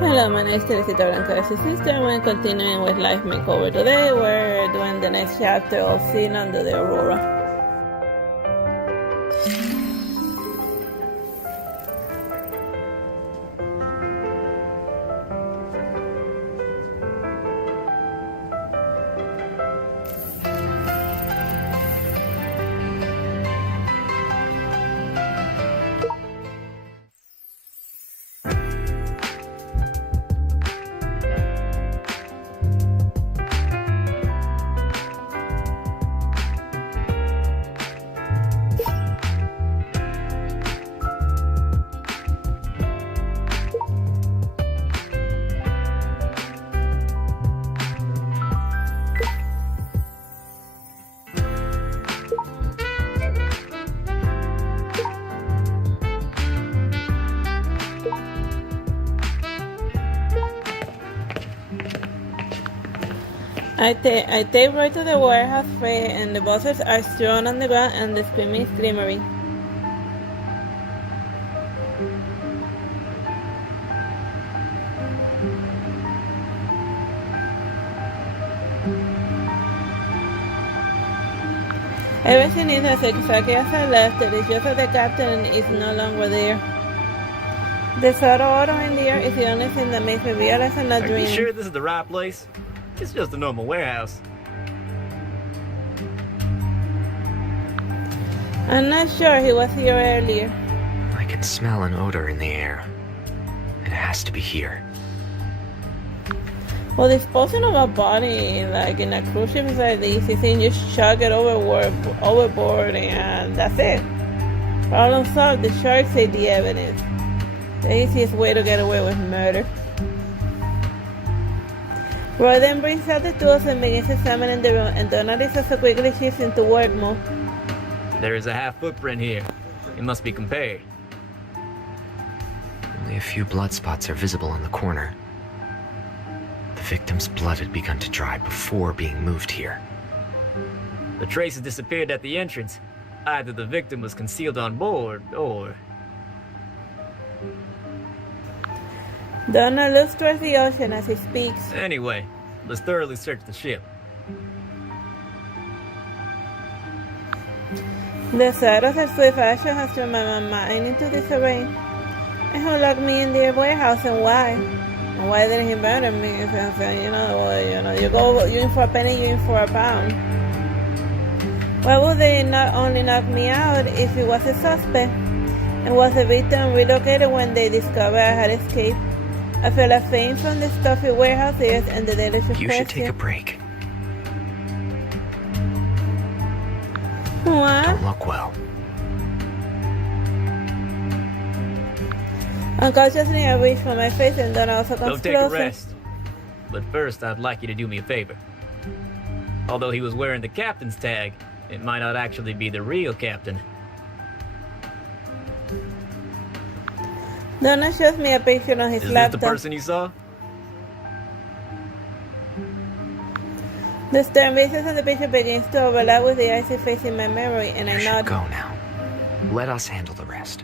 Hello, my name is Teresita Blanco, sister, and we're continuing with Life Makeover. Today we're doing the next chapter of Scene Under the Aurora. I take right to the warehouse free, and the buses are strewn on the ground and the screaming streamery. Everything is as exactly as I left it. It's just that the captain is no longer there. The subtle auto in the air is the only thing that makes me realize I'm not dreaming. Are you sure this is the right place? It's just a normal warehouse. I'm not sure. He was here earlier. I can smell an odor in the air. It has to be here. Well, disposing of a body, like in a cruise ship, is like the easy thing. You chuck it overboard, and that's it. Problem solved. The sharks say the evidence. The easiest way to get away with murder. Roy then brings out the tools and begins examining the room, and Donald is also quickly shifts into work mode. There is a half footprint here. It must be compared. Only a few blood spots are visible in the corner. The victim's blood had begun to dry before being moved here. The traces disappeared at the entrance. Either the victim was concealed on board, or... Donald looks towards the ocean as he speaks. Anyway, let's thoroughly search the ship. The sight of her swift action has thrown my mind into disarray. And who locked me in their warehouse, and why? And why didn't he murder me? You in for a penny, you in for a pound. Why would they not only knock me out if it was a suspect? And was the victim relocated when they discovered I had escaped? I felt a pain from the stuffy warehouse airs and the delicious You should take a break. What? Don't look well. Unconsciously, I reached for my face, and then I also comes Don't take a closer. rest. But first, I'd like you to do me a favor. Although he was wearing the captain's tag, it might not actually be the real captain. Donna shows me a picture on his Is laptop. this the person you saw? The stern faces on the picture begins to overlap with the icy face in my memory, and You I should nod. go now. Let us handle the rest.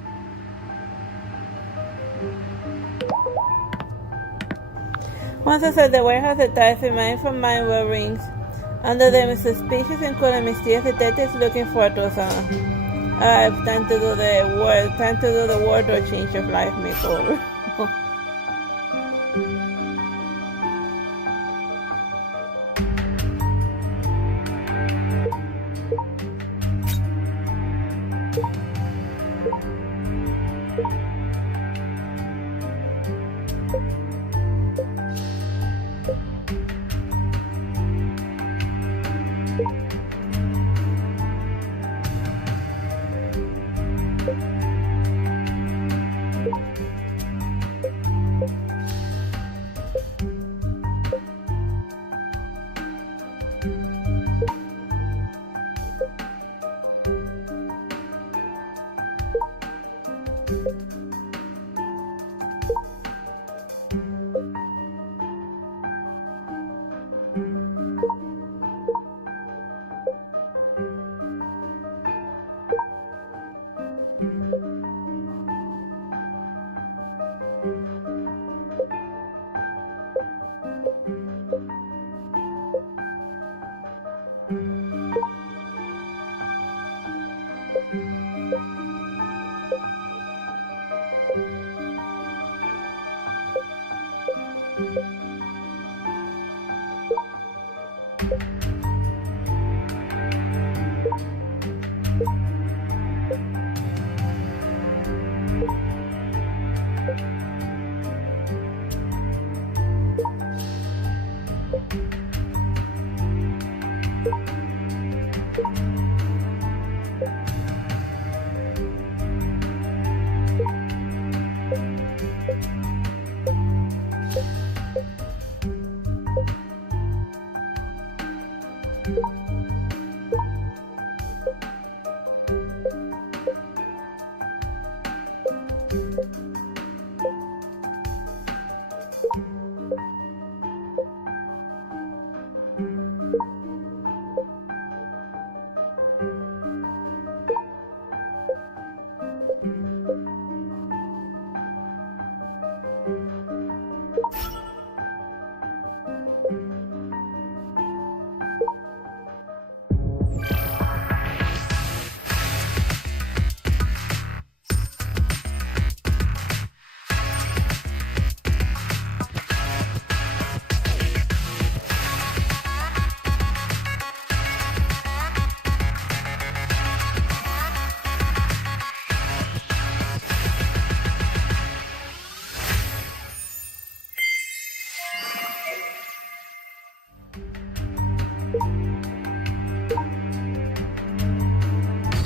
Once inside the warehouse, the ties remain from mine were rings. Under them, suspicious and cool and mysterious detectives looking for Rosanna. Time to do the wardrobe change of Life Makeover.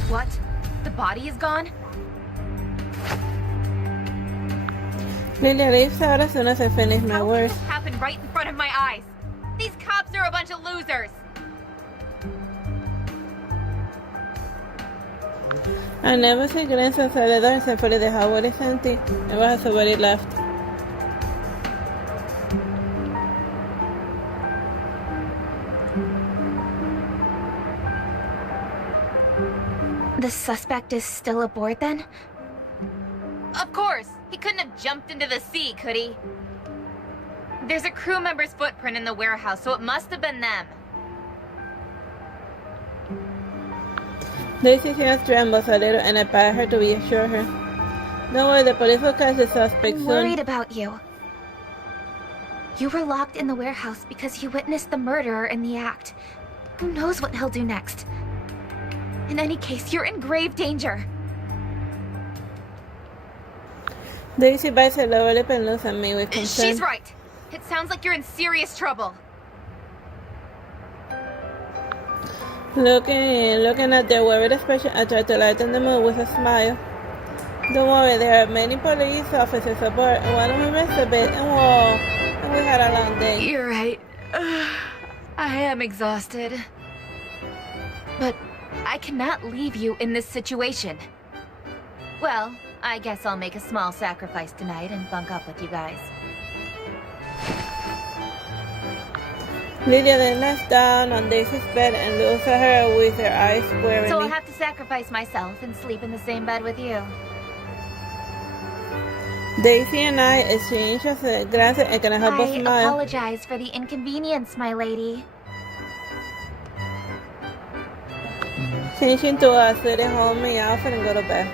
What? The body is gone? Lilia leaves out as soon as I finish my How could work. this happen right in front of my eyes? These cops are a bunch of losers! I never see Glenn alrededor except for the Howard Santi. It was somebody left. The suspect is still aboard then? Of course! He couldn't have jumped into the sea, could he? There's a crew member's footprint in the warehouse, so it must have been them. Daisy hears trembles a little and I pat her to reassure her. Don't worry, the police will catch the suspect I'm soon. worried about you. You were locked in the warehouse because you witnessed the murderer in the act. Who knows what he'll do next? In any case, you're in grave danger. Daisy bites her lower lip and looks at me with concern. She's right. It sounds like you're in serious trouble. Looking at their worried expression, I try to lighten the mood with a smile. Don't worry, there are many police officers aboard, and one of them rests a bit, and we had a long day. You're right. I am exhausted. But I cannot leave you in this situation. Well, I guess I'll make a small sacrifice tonight and bunk up with you guys. Lydia then lies down on Daisy's bed and looks at her with her eyes squarely. So I'll have to sacrifice myself and sleep in the same bed with you. Daisy and I exchange a glance and can help us I smile. apologize for the inconvenience, my lady. Changing to a sweaty homey outfit and go to bed.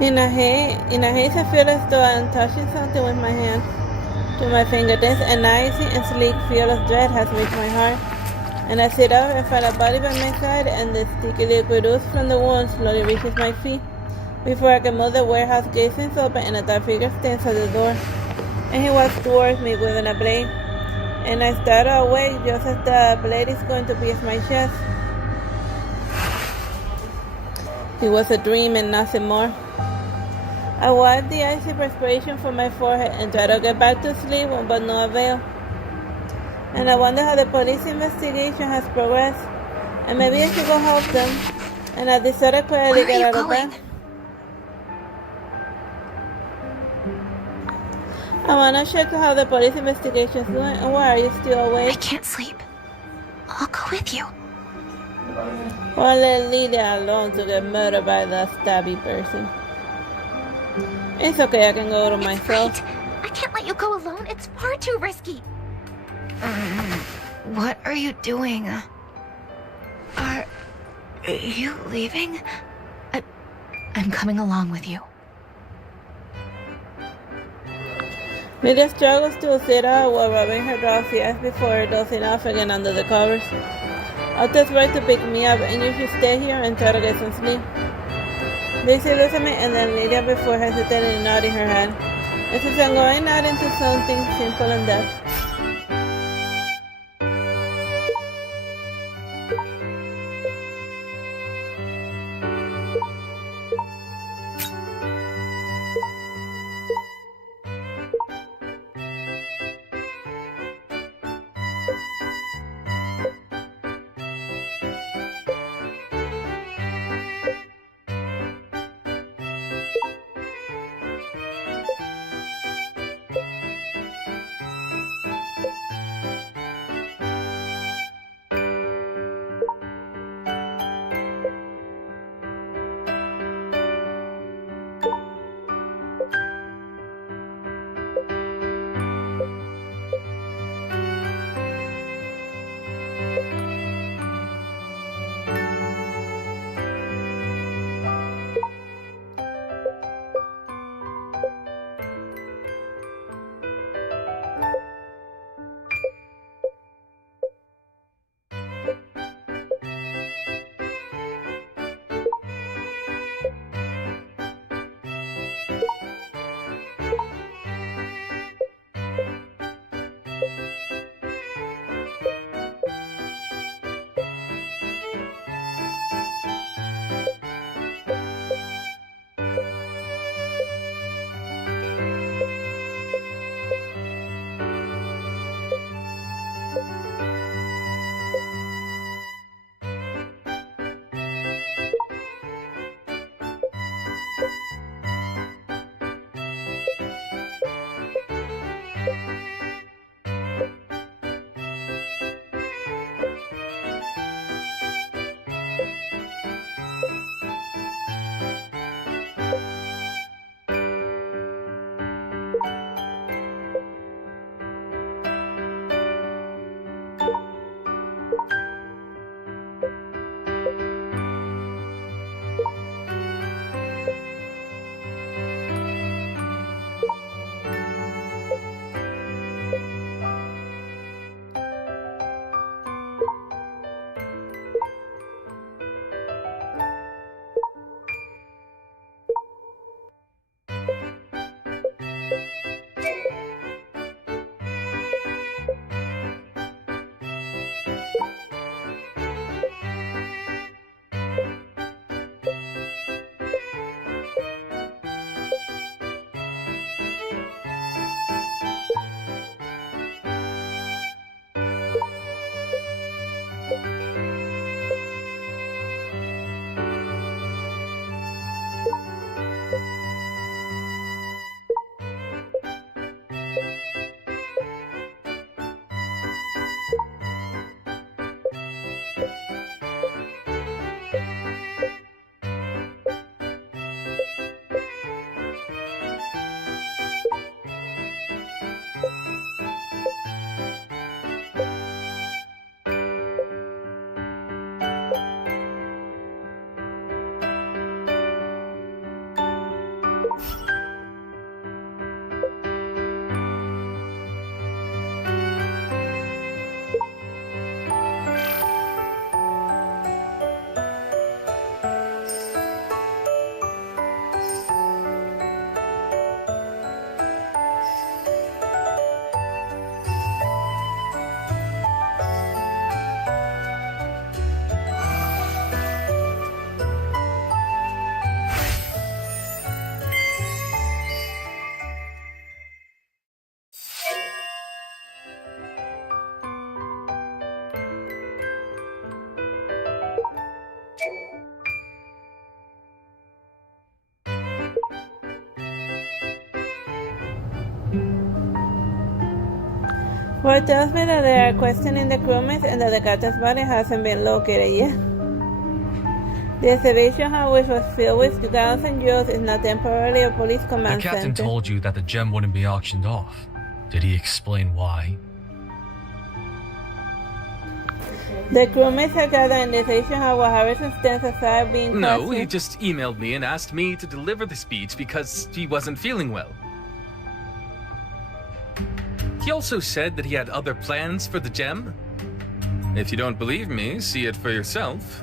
In a haze, I feel as though I am touching something with my hand to my fingertips. An icy and sleek feel of dread has reached my heart. And I sit up and find a body by my side, and the sticky liquid ooze from the wound slowly reaches my feet. Before I can move, the warehouse gate swings open, and a dark figure stands at the door. And he walks towards me wielding a blade. And I startle awake just as the blade is going to pierce my chest. It was a dream and nothing more. I wipe the icy perspiration from my forehead and try to get back to sleep, but no avail. And I wonder how the police investigation has progressed. And maybe I should go help them. And I decided quietly get out of bed. I want to check how the police investigation is doing. And why are you still awake? I can't sleep. I'll go with you. Or let Lydia alone to get murdered by the stabby person. It's okay, I can go to myself. Great. I can't let you go alone. It's far too risky. What are you doing? Are you leaving? I'm coming along with you. Lydia struggles to sit up while rubbing her drowsy eyes before dozing off again under the covers. Otto's right to pick me up, and you should stay here and try to get some sleep. Daisy looks at me, and then Lydia before hesitating and nodding her head. This is I'm going out into something simple and depth. Word tells me that they are questioning the crewmates and that the captain's body hasn't been located yet. The exhibition hall, which was filled with guns and jewels, is now temporarily a police command The captain center. told you that the gem wouldn't be auctioned off. Did he explain why? The crewmates are gathered in the exhibition hall while Harrison stands aside being No, questioned. he just emailed me and asked me to deliver the speech because he wasn't feeling well. He also said that he had other plans for the gem. If you don't believe me, see it for yourself.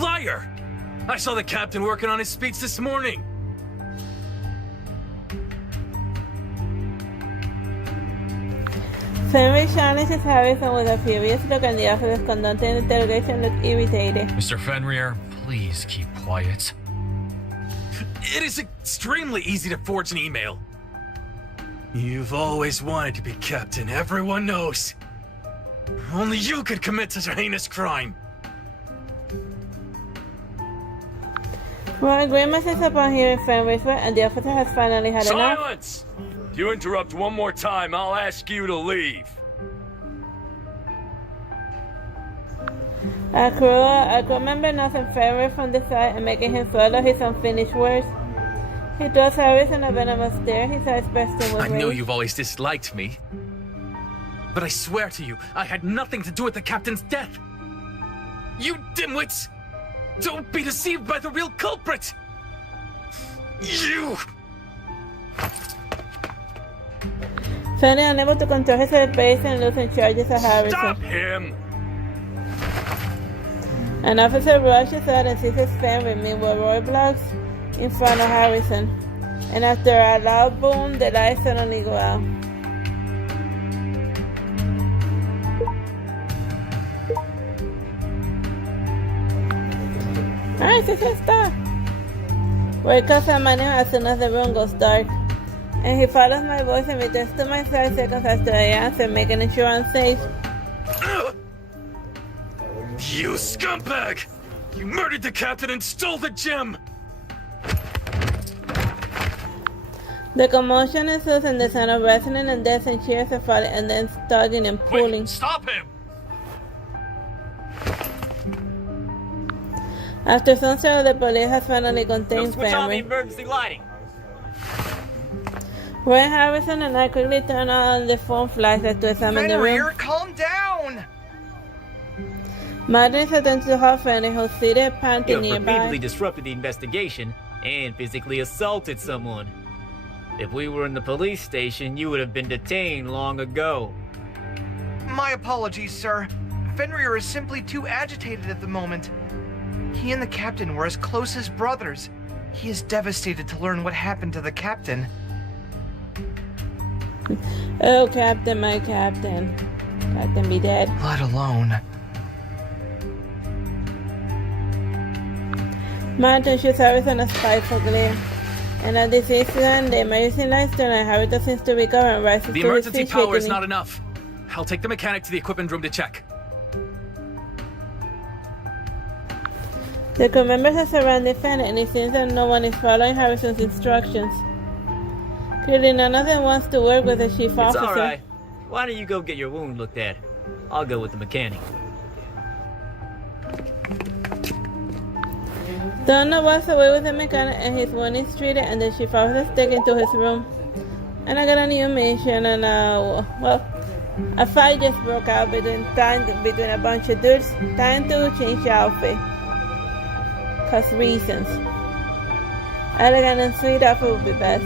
Liar! I saw the captain working on his speech this morning. Fenrir challenges Harrison with a furious look, and the officer's conducting the interrogation looked irritated. Mr. Fenrir, please keep quiet. It is extremely easy to forge an email. You've always wanted to be captain, everyone knows. Only you could commit such a heinous crime. Roy grimaces upon hearing Fenrir's word, and the officer has finally had enough. Silence! If you interrupt one more time, I'll ask you to leave. A crew member knocks Fenrir from the side and making him swallow his unfinished words. He throws Harrison a venomous stare, his eyes bursting with I know rage. you've always disliked me, but I swear to you, I had nothing to do with the captain's death. You dimwits! Don't be deceived by the real culprit! You! Fenrir, unable to control his face and losing charges at Harrison. Stop him! An officer rushes out and seizes Fenrir, meanwhile Roy blocks in front of Harrison. And after a loud boom, the lights suddenly go out. Alright, so stop. Roy calls a man as soon as the room goes dark. And he follows my voice and returns to my side seconds after I answer, making sure I'm safe. You scumbag! You murdered the captain and stole the gem! The commotion ensues and the sound of wrestling and death and cheers are falling and then tugging and pulling. Wait, stop him! After sunset, the police has finally contained Switch on the Fenrir. emergency lighting. Roy Harrison and I quickly turn on the phone flashlight to examine the room. Fenrir, calm down! Madden's attends to her Fenrir, who's seated You panting have repeatedly nearby. disrupted the investigation and physically assaulted someone. If we were in the police station, you would have been detained long ago. My apologies, sir. Fenrir is simply too agitated at the moment. He and the captain were as close as brothers. He is devastated to learn what happened to the captain. Oh, Captain, my Captain. Captain be dead. Let alone. Martin shoots Harrison a spiteful glare. And at this instant, the emergency lights turn and Harrison seems to recover and rises The to his emergency feet power is shakily. not enough. I'll take the mechanic to the equipment room to check. The crew members are surrounding Fenrir and it seems that no one is following Harrison's instructions. Clearly none of them wants to work with the chief It's officer. alright. Why don't you go get your wound looked at? I'll go with the mechanic. Donna walks away with the mechanic and his wound is treated and the chief officer is taken to his room. And I got a new mission and a fight just broke out between a bunch of dudes trying to change outfit. Cause reasons. Elegant and sweet outfit would be best.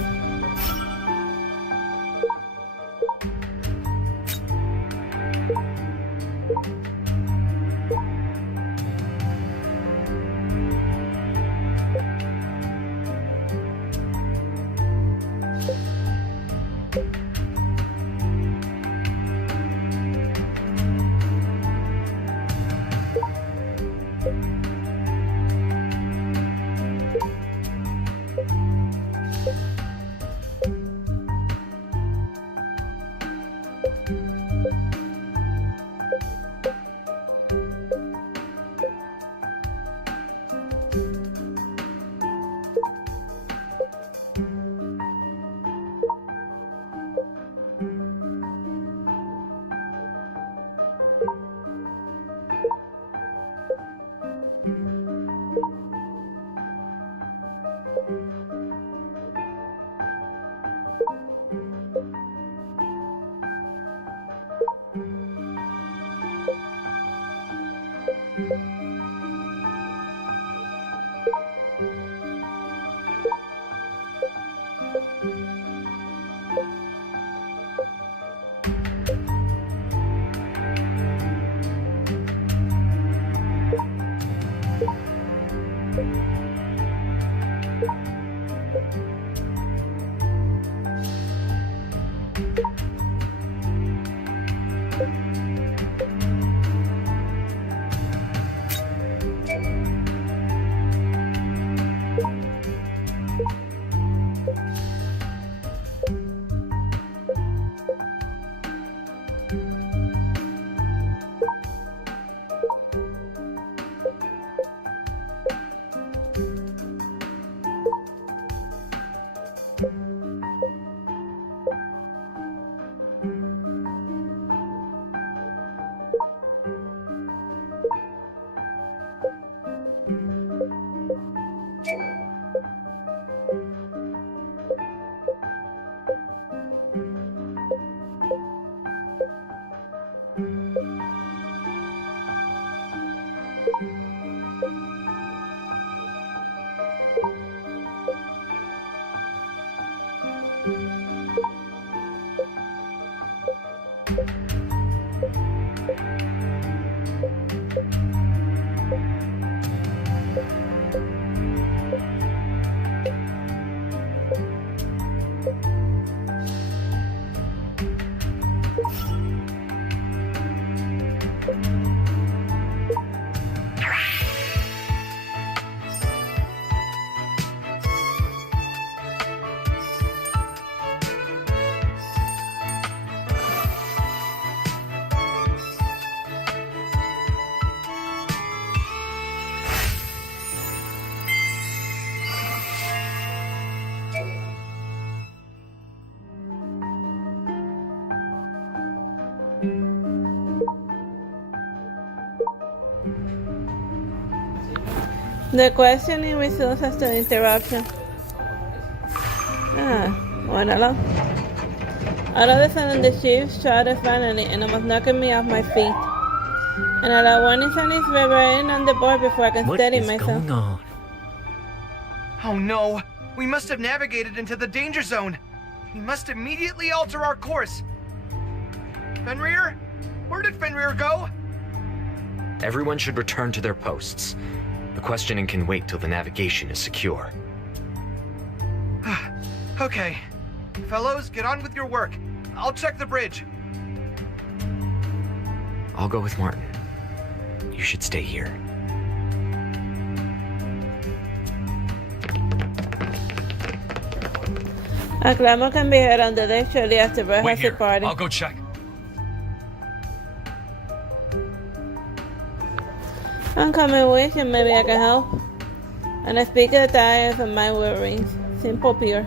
The questioning resumes after the interruption. Bueno, hello. All of a sudden, the chief shouted finally and almost knocking me off my feet. And all I want is on his vibrating on the board before I can steady myself. What is going on? Oh no! We must have navigated into the danger zone! We must immediately alter our course! Fenrir? Where did Fenrir go? Everyone should return to their posts. The questioning can wait till the navigation is secure. Okay. Fellows, get on with your work. I'll check the bridge. I'll go with Martin. You should stay here. Aclamo can be heard on the deck shortly after Wait breakfast here. party. I'll go check. I'm coming with you, maybe I can help. And I speak of the tires and my wheel rings. Simple, pure.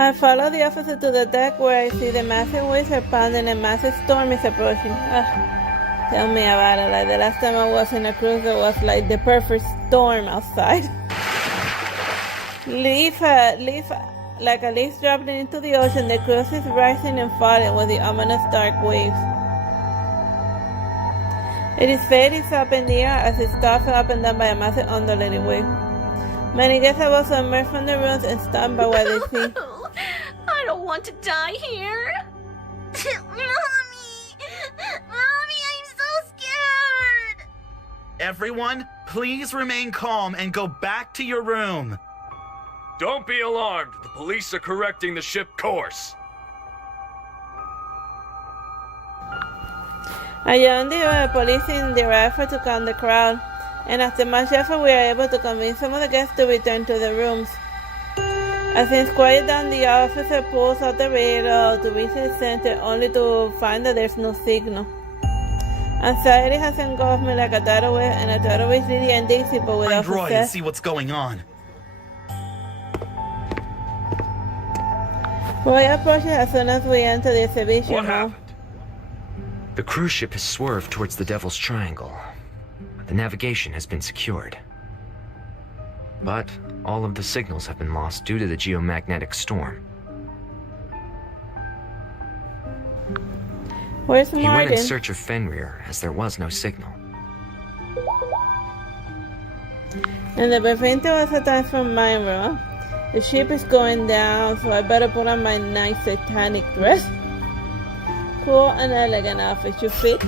I follow the officer to the deck where I see the massive waves are pounding and a massive storm is approaching. Tell me about it. Like the last time I was in a cruise, there was like the perfect storm outside. Like a leaf dropping into the ocean, the cruise is rising and falling with the ominous dark waves. It is fading up in the air as it stops up and down by a massive undulating wave. Many guests have also emerged from the rooms and stunned by what they see. I don't want to die here. Mommy, I'm so scared. Everyone, please remain calm and go back to your room. Don't be alarmed. The police are correcting the ship course. I joined the police in their effort to calm the crowd, and after much effort we are able to convince some of the guests to return to their rooms. As things quiet down, the officer pulls out the radio to reach the center only to find that there's no signal. Anxiety has engulfed me like a tidal wave, and I try to reach Lydia and Daisy, but without Find Roy and success. see what's going on. Roy approaches as soon as we enter the exhibition What hall. happened? The cruise ship has swerved towards the Devil's Triangle. The navigation has been secured. But all of the signals have been lost due to the geomagnetic storm. Where's He went Martin? in search of Fenrir, as there was no signal. And the Befinte was a time from mine room. The ship is going down, so I better put on my nice satanic dress. Cool and elegant outfit, you fit?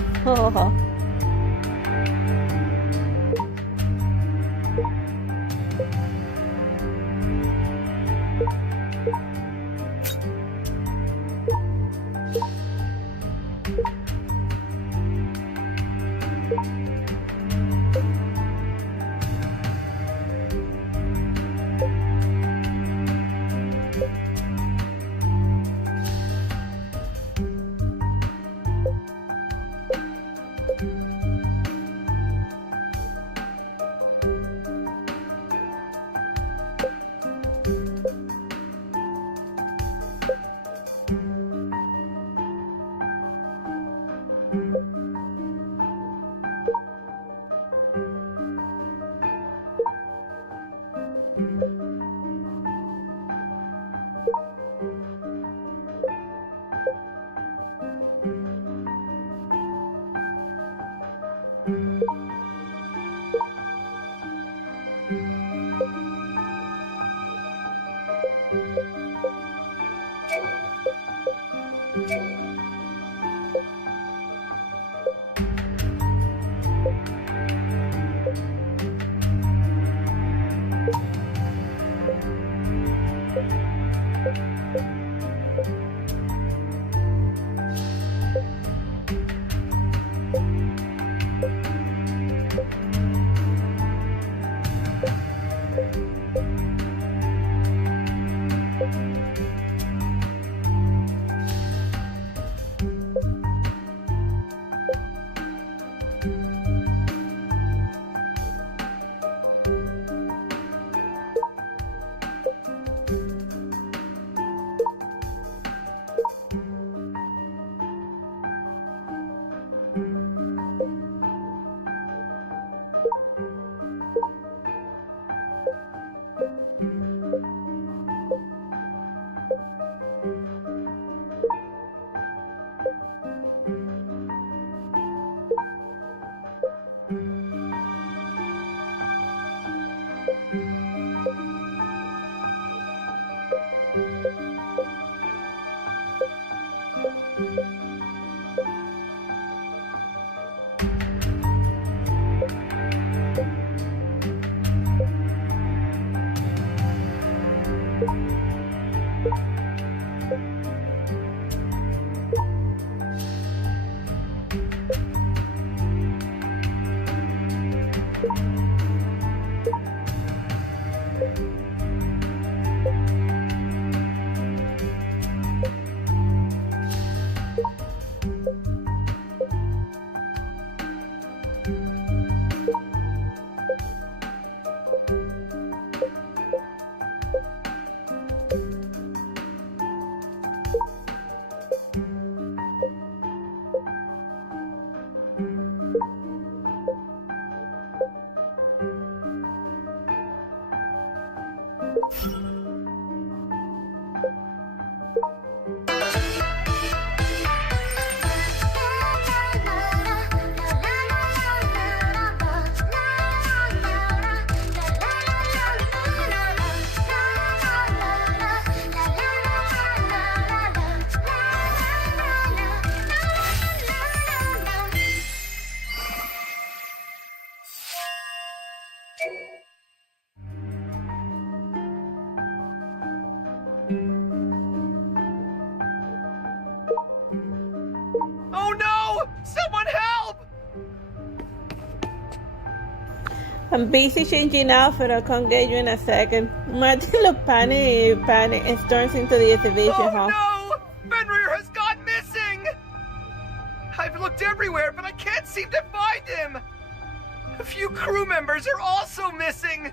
Oh no! Someone help! I'm busy changing outfit. I'll come get you in a second. Martin looked panic and storms into the exhibition hall. Oh no! Fenrir has gone missing! I've looked everywhere, but I can't seem to find him! A few crew members are also missing!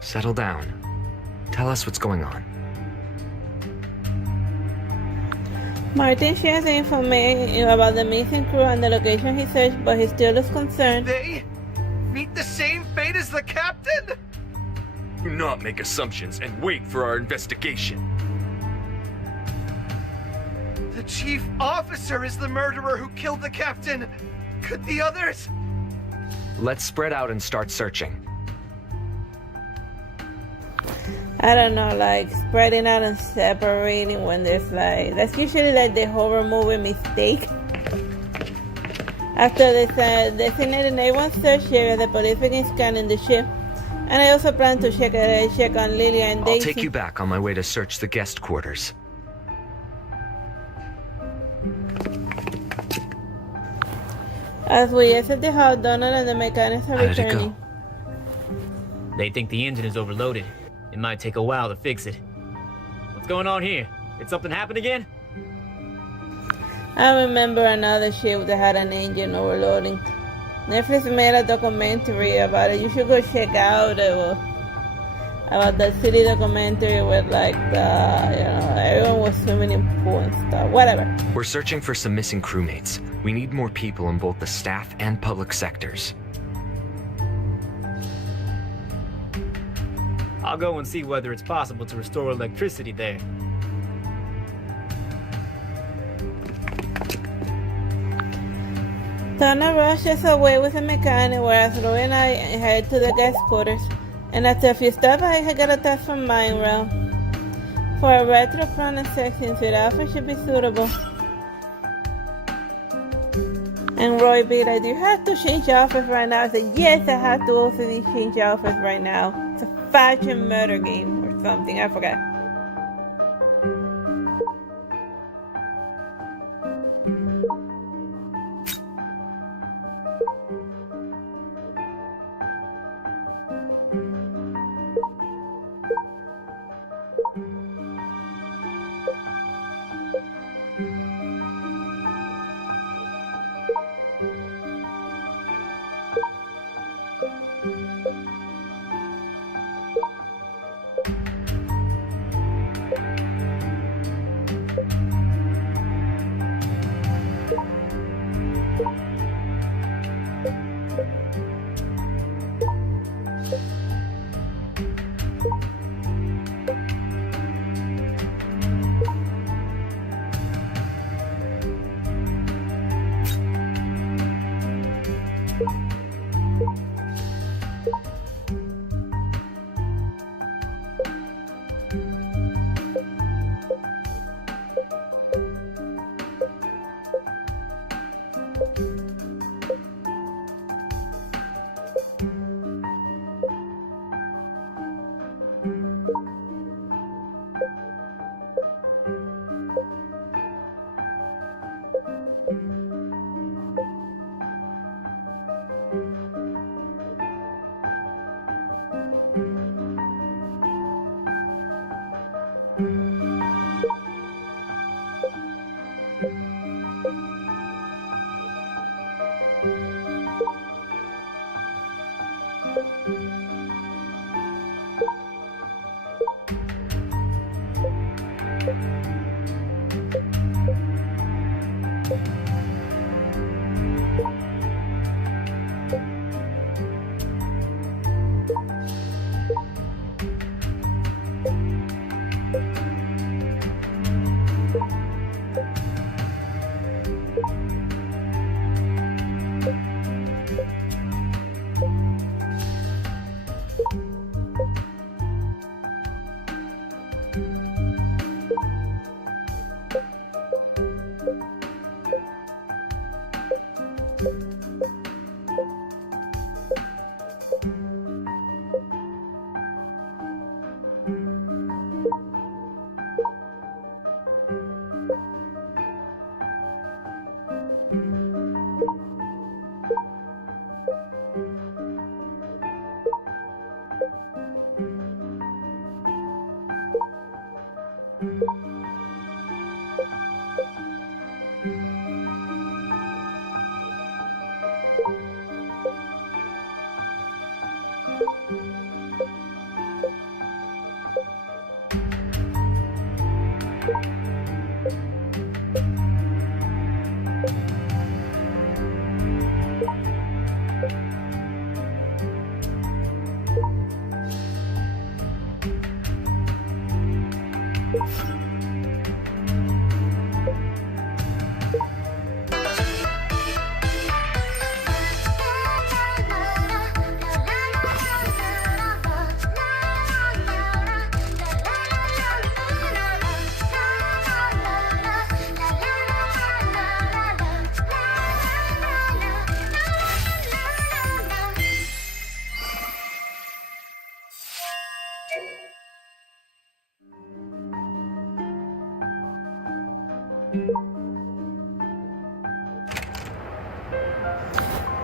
Settle down. Tell us what's going on. Martin shares the information about the missing crew and the location he searched, but he still is concerned. They meet the same fate as the captain? Do not make assumptions and wait for our investigation. The chief officer is the murderer who killed the captain. Could the others? Let's spread out and start searching. I don't know, like spreading out and separating when there's like, that's usually like the horror movie mistake. After this designated A1 search area, the police begin scanning the ship. And I also plan to check on Lilia and Daisy. I'll take you back on my way to search the guest quarters. As we exit the hall, Donald and the mechanics are How did it returning. go? They think the engine is overloaded. It might take a while to fix it. What's going on here? Did something happen again? I remember another ship that had an engine overloading. Netflix made a documentary about it. You should go check out about the city documentary with like everyone was swimming in pool and stuff. Whatever. We're searching for some missing crewmates. We need more people in both the staff and public sectors. I'll go and see whether it's possible to restore electricity there. Donna rushes away with the mechanic, whereas Roy and I head to the guest quarters. And after a few stops, I get a text from Mindrealm. For a retro prom and sexy the outfit should be suitable. And Roy be like, do you have to change outfits right now? I said, yes, I have to also change outfits right now. It's a fashion murder game or something, I forgot.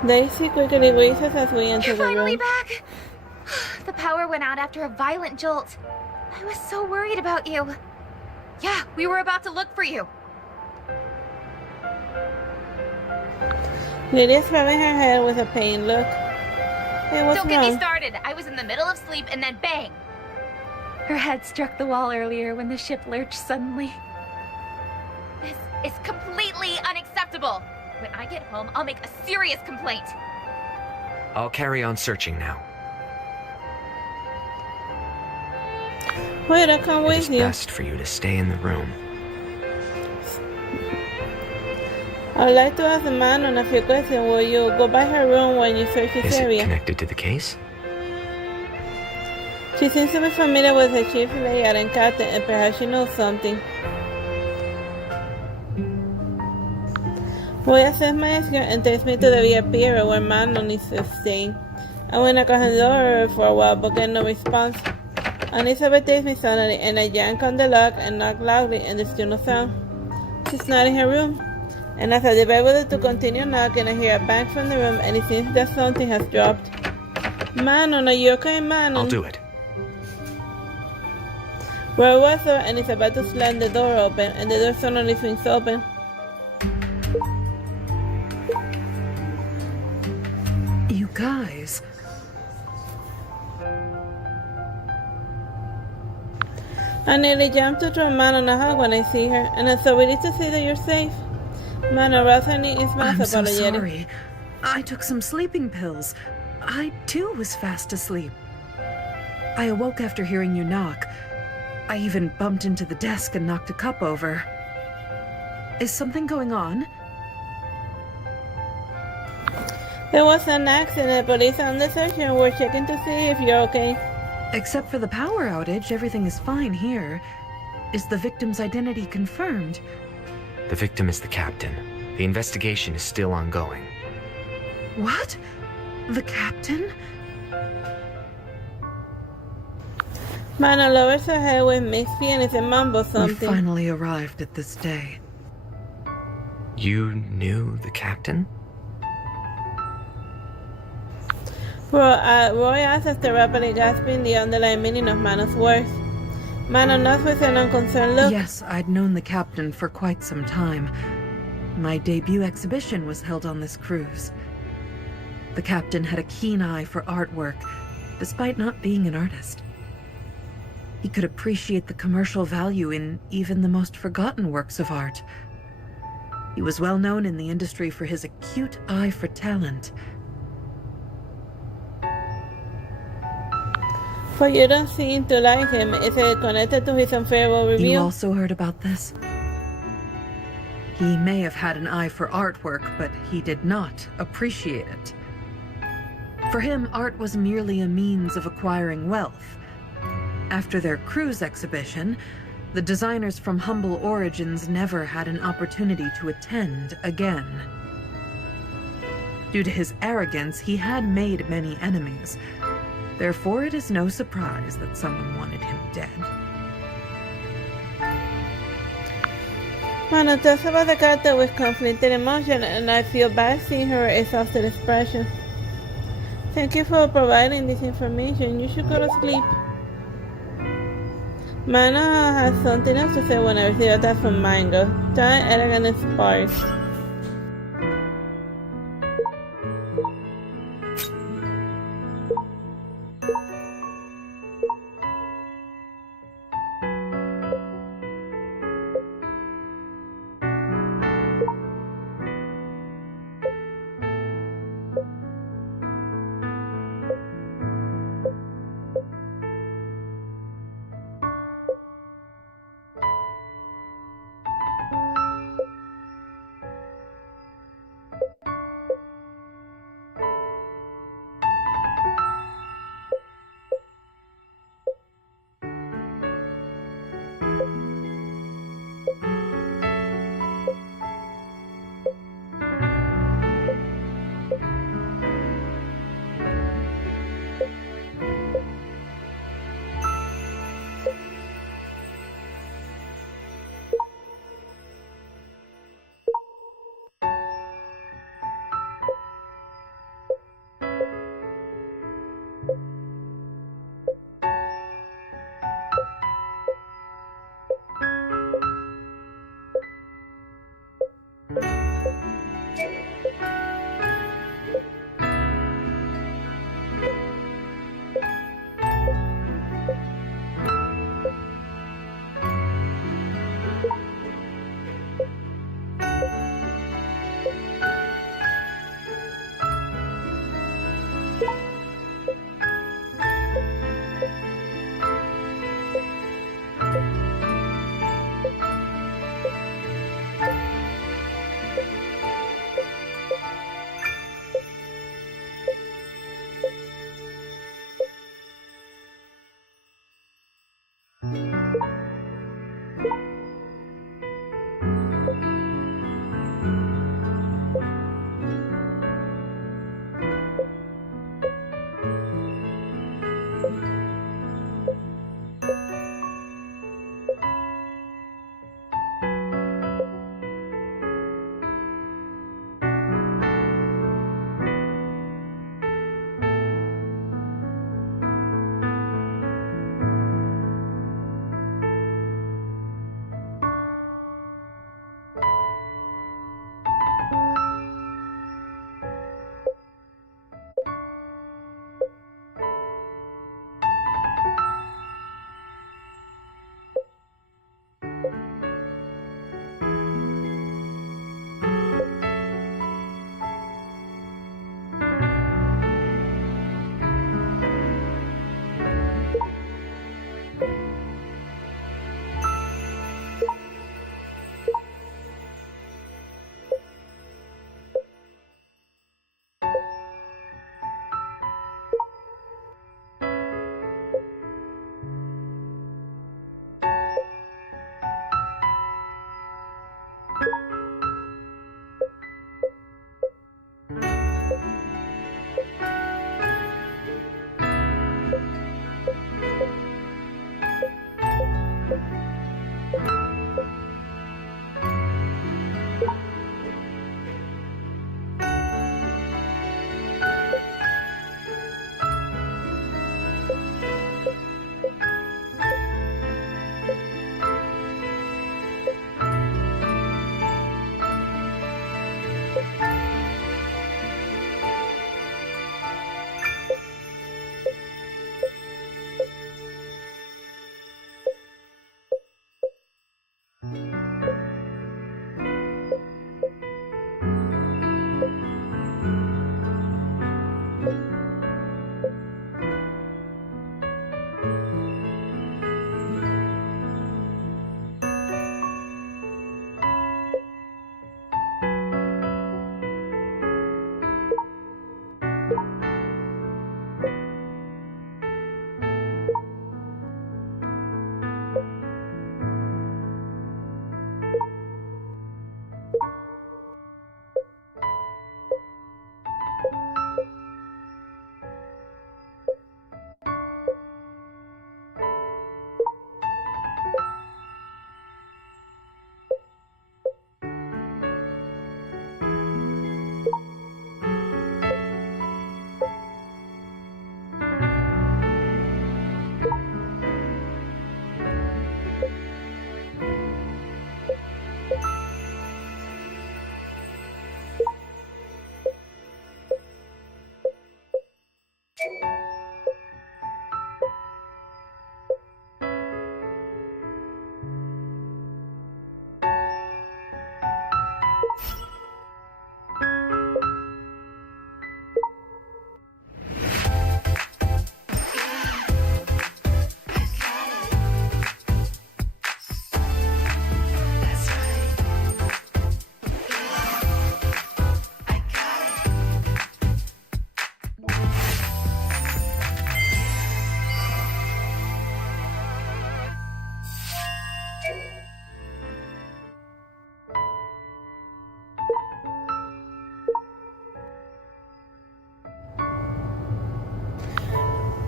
Daisy quickly races as we enter the room. You're finally back! The power went out after a violent jolt. I was so worried about you. Yeah, we were about to look for you. Lydia's rubbing her head with a pained look. Hey, what's Don't wrong? get me started. I was in the middle of sleep and then bang! Her head struck the wall earlier when the ship lurched suddenly. This is completely unacceptable. When I get home, I'll make a serious complaint. I'll carry on searching now. Wait, I'll come It with is you. best for you to stay in the room. I'd like to ask Manon a few questions. Will you go by her room when you search this Is it area? connected to the case? She She seems to be familiar with the chief layout and captain, and perhaps she knows something. Voy a set my skirt and takes me to the VIP area where Manon is staying. I went knock on the door for a while but get no response. Elizabeth takes me suddenly and I yank on the lock and knock loudly and there's still no sound. She's not in her room. And as I debate whether to continue knocking, I hear a bang from the room and it seems that something has dropped. Manon, are you okay, Manon? I'll do it. Roy was there and is about to slam the door open and the door suddenly swings open. You guys... I nearly jumped to throw Manon a hug when I see her, and I'm so relieved to see that you're safe. Manon rubs her knee and smiles I'm so apologetic. sorry. I took some sleeping pills. I, too, was fast asleep. I awoke after hearing you knock. I even bumped into the desk and knocked a cup over. Is something going on? There was an accident. Police are on the search and we're checking to see if you're okay. Except for the power outage, everything is fine here. Is the victim's identity confirmed? The victim is the captain. The investigation is still ongoing. What? The captain? Manon lowers her head with mixed feelings and mumbles We something. finally arrived at this day. You knew the captain? Roy asks after rapidly gasping the underlying meaning of Manon's words. Manon nods with an unconcerned look. Yes, I'd known the captain for quite some time. My debut exhibition was held on this cruise. The captain had a keen eye for artwork, despite not being an artist. He could appreciate the commercial value in even the most forgotten works of art. He was well known in the industry for his acute eye for talent. For you don't seem to like him. Is it connected to his unfavorable review? You also heard about this? He may have had an eye for artwork, but he did not appreciate it. For him, art was merely a means of acquiring wealth. After their cruise exhibition, the designers from humble origins never had an opportunity to attend again. Due to his arrogance, he had made many enemies. Therefore, it is no surprise that someone wanted him dead. Manon talks about the character with conflicted emotion, and I feel bad seeing her exhausted expression. Thank you for providing this information. You should go to sleep. Manon has something else to say when I receive a text from Mango. Giant, elegant, and sparse.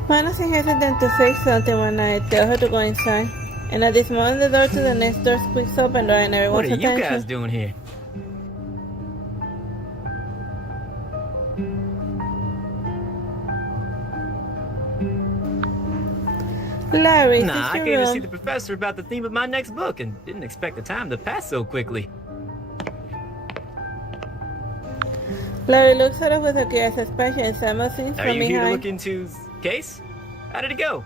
Manus is hesitant to say something when I tell her to go inside. And at this moment, the door to the next door squeaks open, drawing What everyone's are you attention. guys doing here? Larry, Nah, it's I your came to room. see the professor about the theme of my next book and didn't expect the time to pass so quickly. Larry looks at us with a curious expression and Samuel sings Are from you here to behind. look into case? How did it go?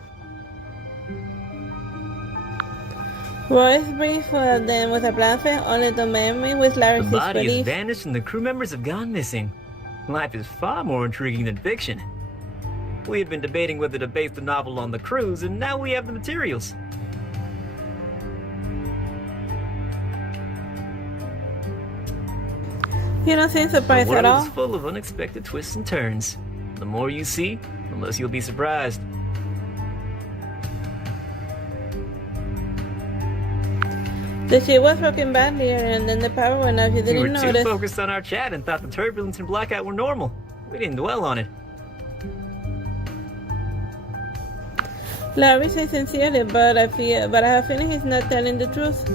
Royce breathes for them with a bland face, only to meet me with The Larry's body has relief. vanished and the crew members have gone missing. Life is far more intriguing than fiction. We had been debating whether to base the novel on the cruise, and now we have the materials. You don't seem The surprised at world all. is full of unexpected twists and turns. The more you see, the less you'll be surprised. The ship was working badly and then the power went out. You We were didn't too notice. focused on our chat and thought the turbulence and blackout were normal. We didn't dwell on it. Larry says sincerely, but I have a feeling he's not telling the truth.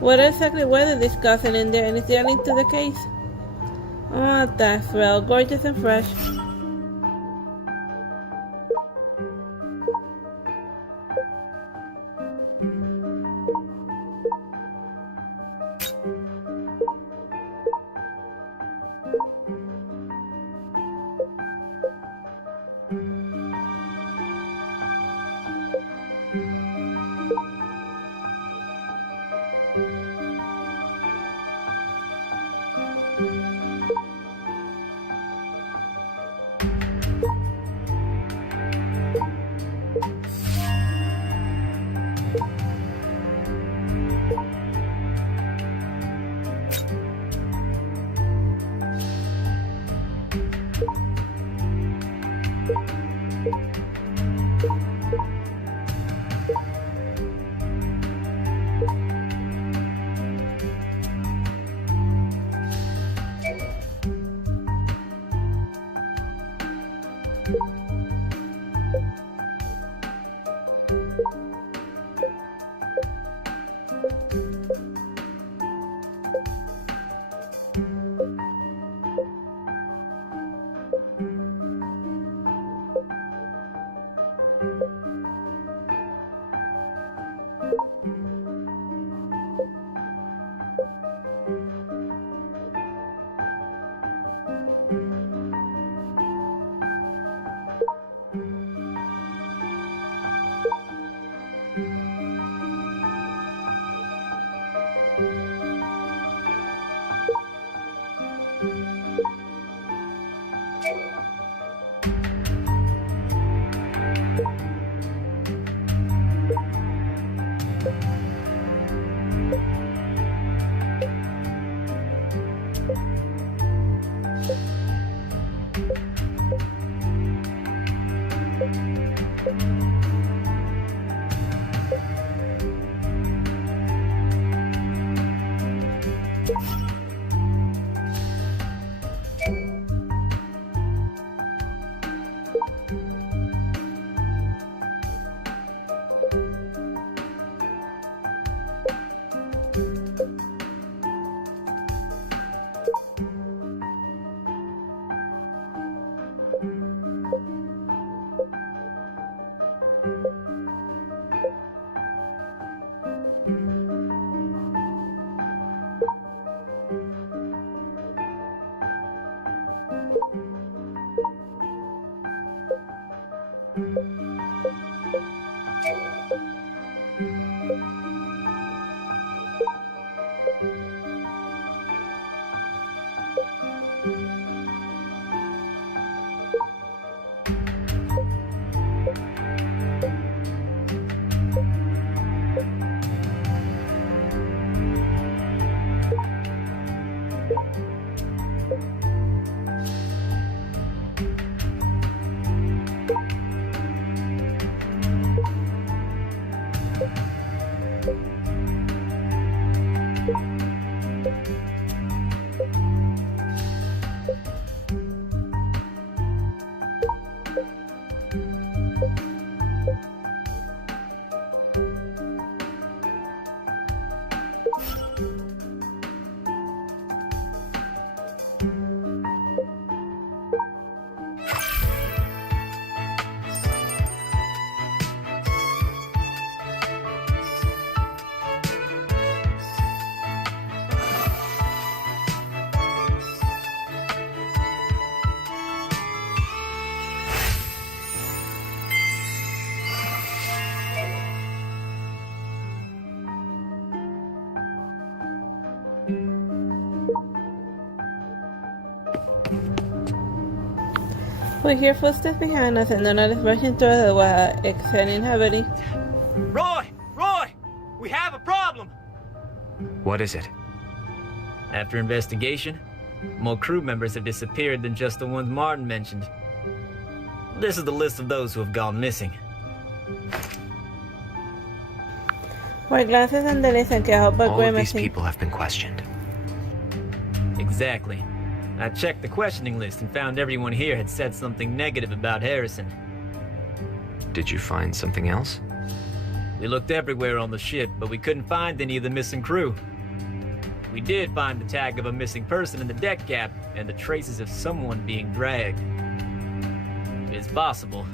What exactly were they discussing in there, and is there a link to the case? Oh, that's well, gorgeous and fresh. We hear footsteps behind us and Donald is rushing towards us while exhaling heavily. Roy! Roy! We have a problem! What is it? After investigation, more crew members have disappeared than just the ones Martin mentioned. This is the list of those who have gone missing. While glances and delays and que hope All of these people have been questioned. Exactly. I checked the questioning list and found everyone here had said something negative about Harrison. Did you find something else? We looked everywhere on the ship, but we couldn't find any of the missing crew. We did find the tag of a missing person in the deck cap and the traces of someone being dragged. It's possible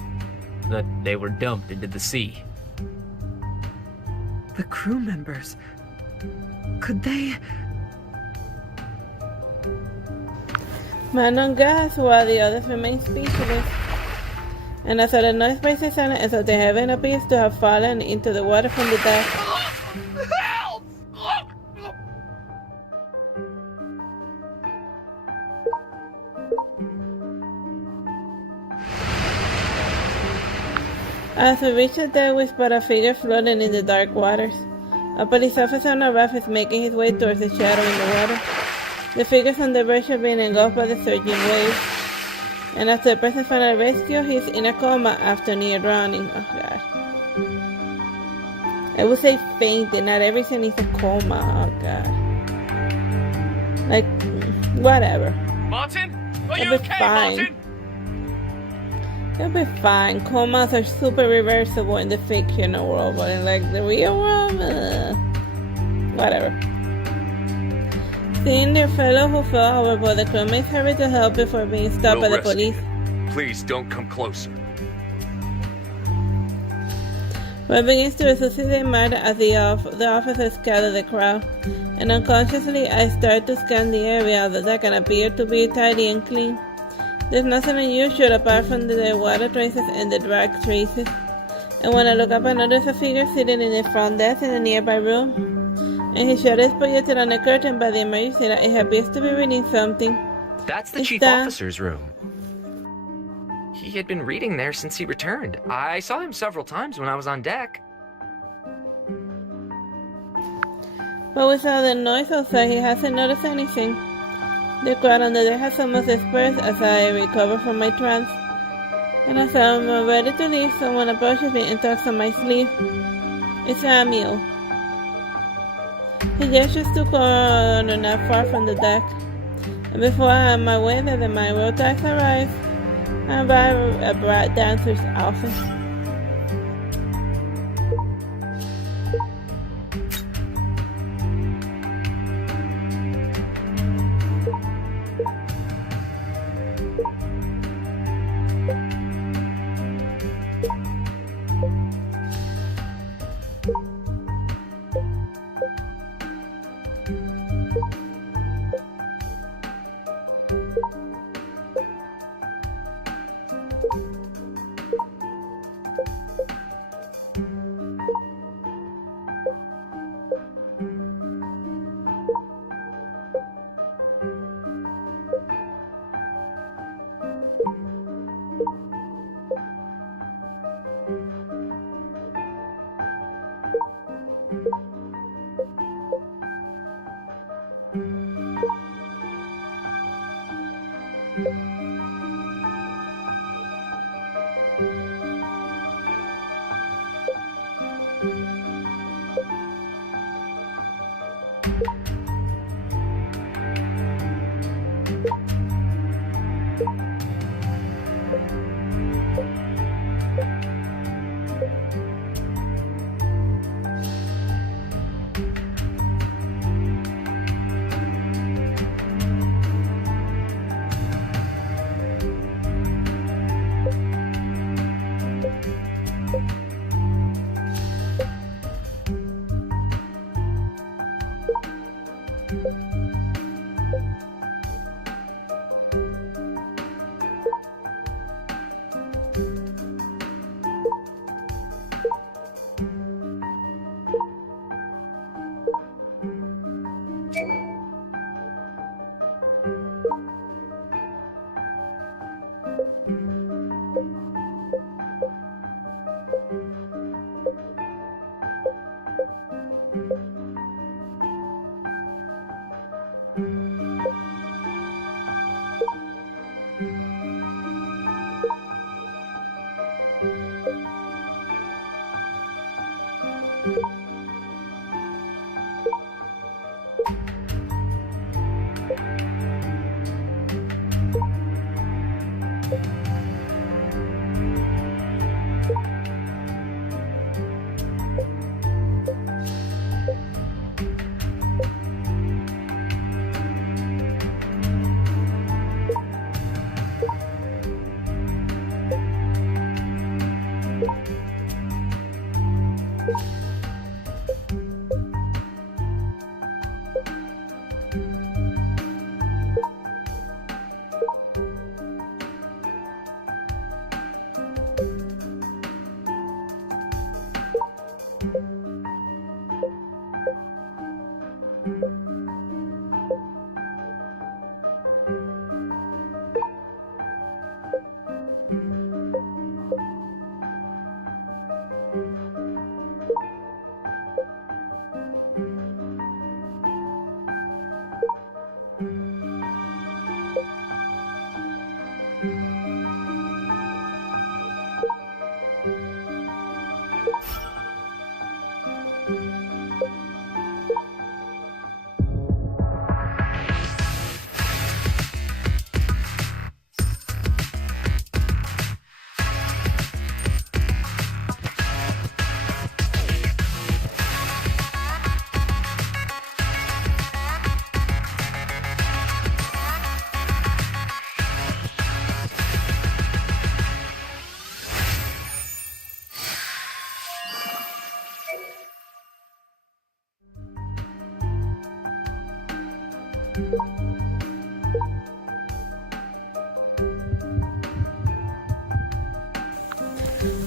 that they were dumped into the sea. The crew members. Could they... Manon gasps while the others remain speechless. And as the noise breaks the silence, as though the heaven appears to have fallen into the water from the deck. Help! As we reach the deck, we spot a figure floating in the dark waters. A police officer on a raft is making his way towards the shadow in the water. The figure's on the verge of being engulfed by the surging waves. And after the person's final rescue, he's in a coma after near drowning. Oh god. I would say fainting, not everything is a coma. Oh god. Like, whatever. Martin? Are you It'll be okay, fine. Martin? It'll be fine. Comas are super reversible in the fictional world, but in like the real world, whatever. Seeing their fellow who fell overboard, the crewmates hurry to help before being stopped by the police. Please don't come closer. Roy begins to resuscitate Marta as the officers scatter the crowd, and unconsciously I start to scan the area of the deck and appear to be tidy and clean. There's nothing unusual apart from the water traces and the drag traces. And when I look up, I notice a figure sitting in the front desk in a nearby room. And his shadow is projected on the curtain by the emergency light. He appears to be reading something. That's the chief officer's room. He had been reading there since he returned. I saw him several times when I was on deck. But with all the noise outside, he hasn't noticed anything. The crowd on the deck has almost dispersed as I recover from my trance. And as I'm ready to leave, someone approaches me and tugs on my sleeve. It's Samuel. He gestures to corner not far from the deck. And before I'm on my way there, the my road tax arrives. I'm by a bright dancer's outfit.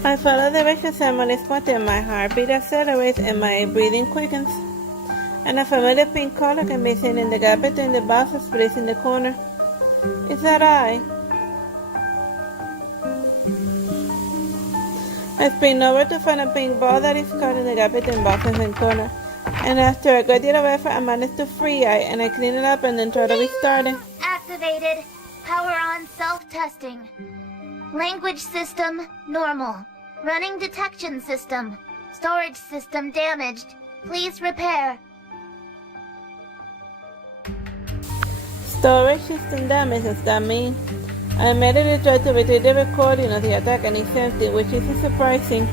I follow directions and my spot, my heartbeat accelerates and my breathing quickens. And a familiar pink color can be seen in the gap between the boxes placed in the corner. Is that I? I spin over to find a pink ball that is caught in the gap between boxes and corner. And after a good deal of effort, I manage to free eye and I clean it up and then try to restart it. Activated. Power on self-testing. Language system, normal. Running detection system. Storage system damaged. Please repair. Storage system damage, does that mean? I immediately tried to retrieve the recording of the attack and it's empty, which isn't surprising.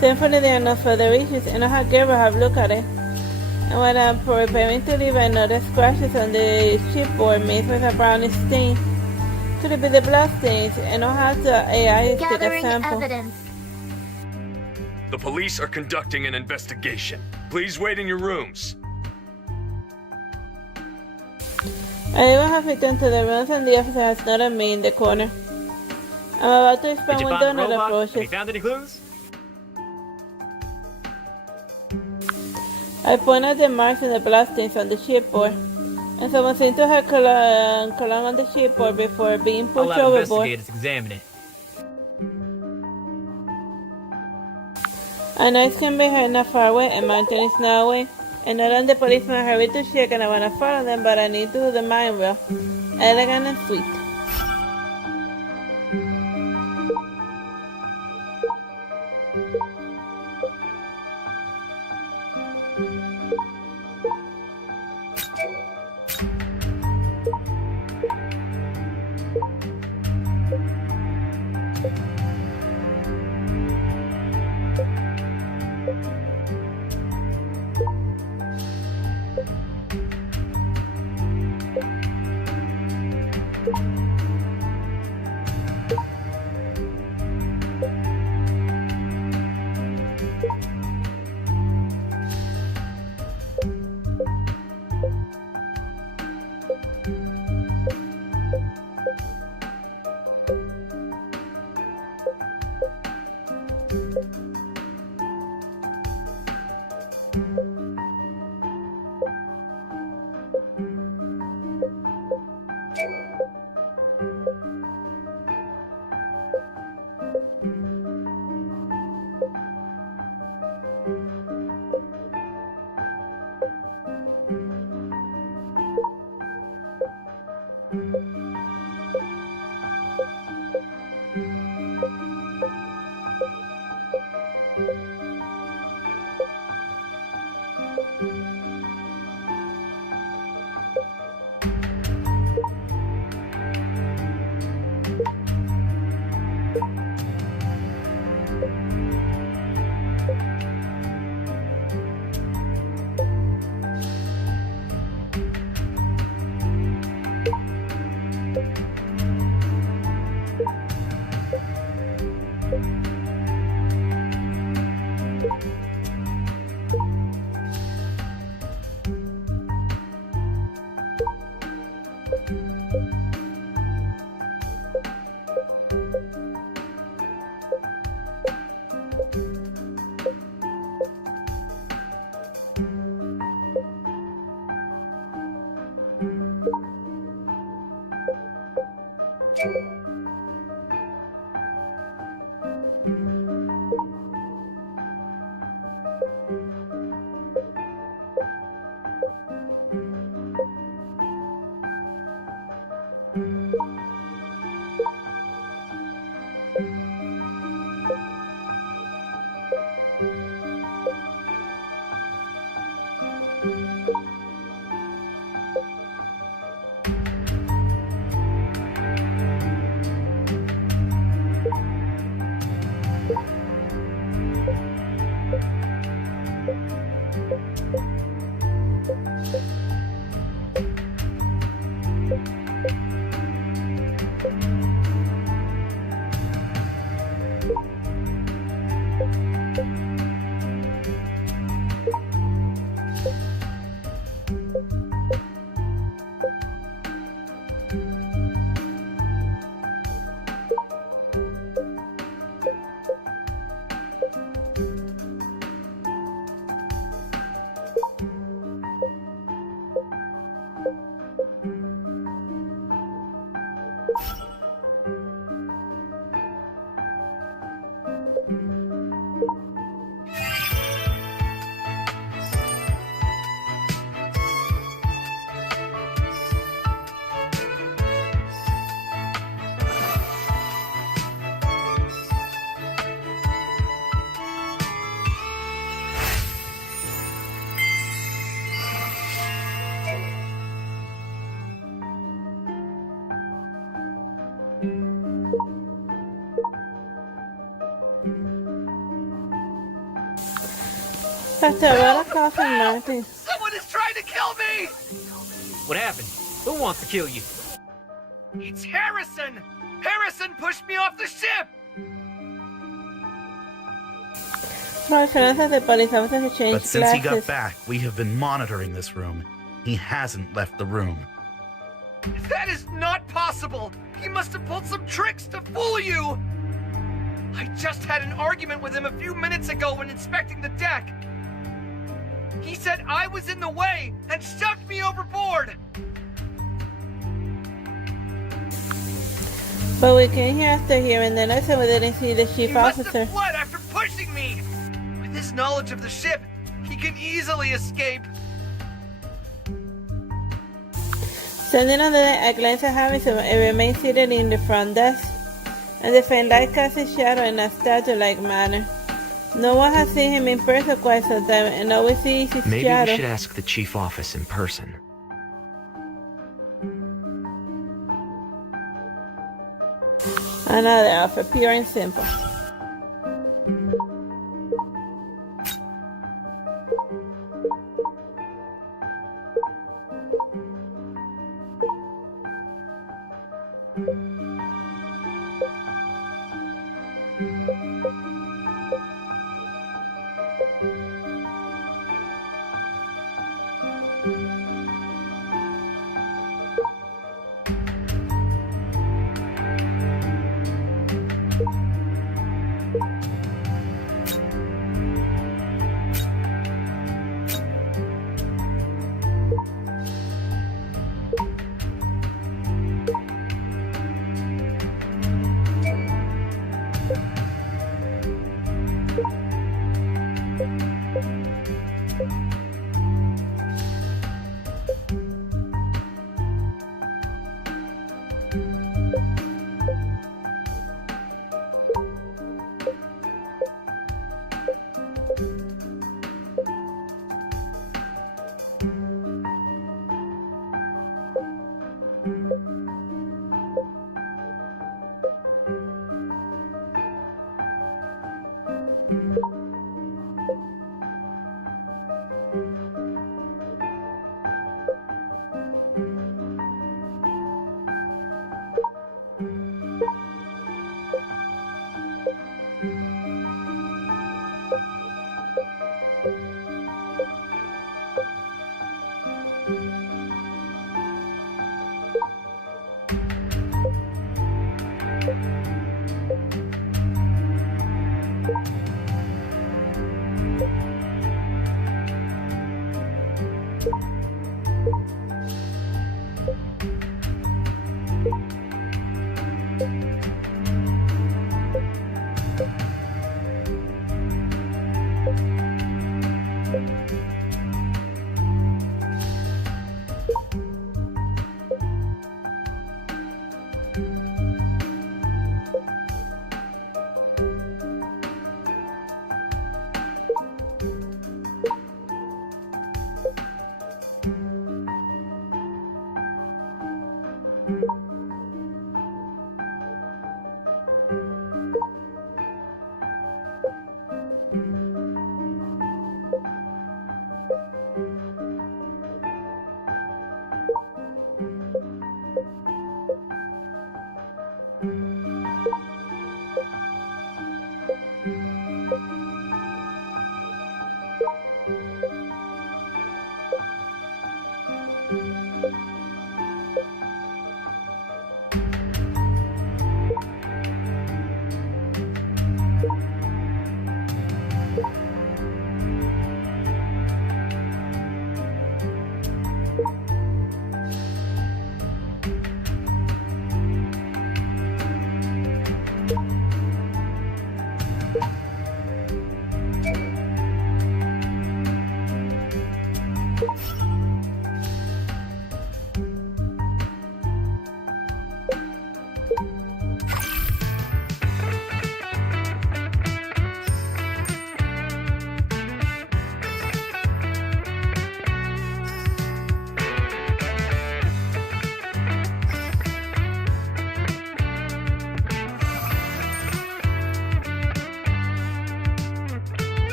Thankfully there are no further issues and I have Gabriel have looked at it. And when I'm preparing to leave, I noticed scratches on the chipboard made with a brownish stain. Could it be the blood stains? And I'll have to AI take a sample. Evidence. The police are conducting an investigation. Please wait in your rooms. I even have returned to the rooms and the officer has noted me in the corner. I'm about to expand Did you when find the Donald robot? approaches. Have you found any clues? I point at the marks in the blood stains on the chipboard. And someone seemed to have cologne on the chipboard before being I'll pushed have overboard. investigators examine it. A noise can be heard not far away, a mountain is now away. And not on the policeman hurried to check and I want to follow them, but I need to do the mind well. Elegant and sweet. Pastor Aurora coughing Martin. Someone is trying to kill me! What happened? Who wants to kill you? It's Harrison! Harrison pushed me off the ship! But since he got back, we have been monitoring this room. He hasn't left the room. That is not possible! He must have pulled some tricks to fool you! I just had an argument with him a few minutes ago when inspecting the deck. He said I was in the way and shoved me overboard! But we came here after hearing the noise and we didn't see the chief He must officer. have fled after pushing me! With his knowledge of the ship, he can easily escape. Standing on the deck, I glanced at Harrison and remained seated in the front desk, and the faint light cast his shadow in a statue-like manner. No one has seen him in person quite some time, and all we see is his Maybe shadow. we should ask the chief office in person. Another offer, pure and simple.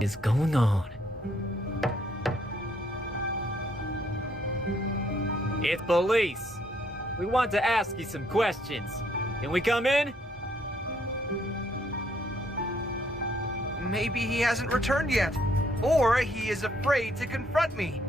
is going on? It's police. We want to ask you some questions. Can we come in? Maybe he hasn't returned yet. Or he is afraid to confront me.